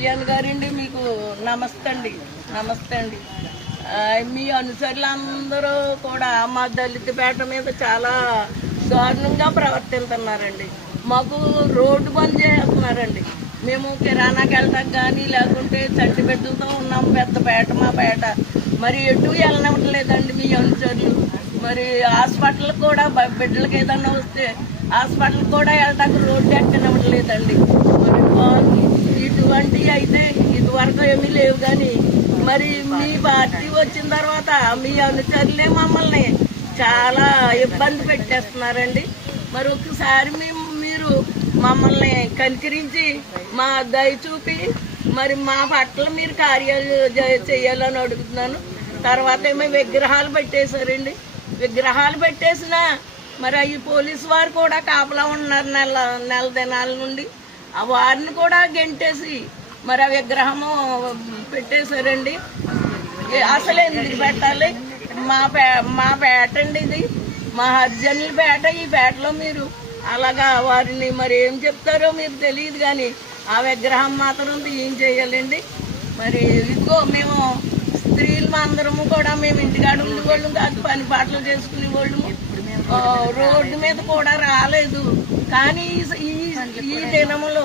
కళ్యాణ్ గారండి, మీకు నమస్తే అండి. మీ అనుచరులందరూ కూడా మా దళితపేట మీద చాలా దారుణంగా ప్రవర్తిస్తున్నారండి. మాకు రోడ్డు బంద్ చేస్తున్నారండి. మేము కిరాణాకి వెళ్ళడానికి కానీ లేకుంటే చంటి బిడ్డలతో ఉన్నాం. పెద్ద పేట మా పేట, మరి ఎటు వెళ్ళనివ్వట్లేదండి మీ అనుచరులు. మరి హాస్పిటల్ కూడా బిడ్డలకి ఏదన్నా వస్తే హాస్పిటల్ కూడా వెళ్ళడానికి రోడ్డు ఎక్కనివ్వట్లేదండి. మరి ఇటువంటివి అయితే ఇదివరకు ఏమీ లేవు. కానీ మరి మీ పార్టీ వచ్చిన తర్వాత మీ అనుచరులే మమ్మల్ని చాలా ఇబ్బంది పెట్టేస్తున్నారండి. మరి ఒకసారి మీరు మమ్మల్ని కనికరించి మా దయ చూపి మరి మా పట్ల మీరు కార్యాలు చేయాలని అడుగుతున్నాను. తర్వాత ఏమో విగ్రహాలు పెట్టేశారండి. విగ్రహాలు పెట్టేసినా మరి అవి పోలీసు వారు కూడా కాపలా ఉన్నారు నెల దినాల నుండి. ఆ వారిని కూడా గెంటేసి మరి ఆ విగ్రహము పెట్టేశారండి. అసలు ఎందుకు పెట్టాలి? మా పేట అండి ఇది, మా హరిజనుల పేట. ఈ పేటలో మీరు అలాగా వారిని మరి ఏం చెప్తారో మీకు తెలియదు. కానీ ఆ విగ్రహం మాత్రం ఏం చేయాలండి? మరి ఇదిగో మేము స్త్రీలు అందరము కూడా మేము ఇంటికాడ ఉండేవాళ్ళం కాదు, పని పాటలు చేసుకునే వాళ్ళము. రోడ్డు మీద కూడా రాలేదు. కానీ ఈ దినములో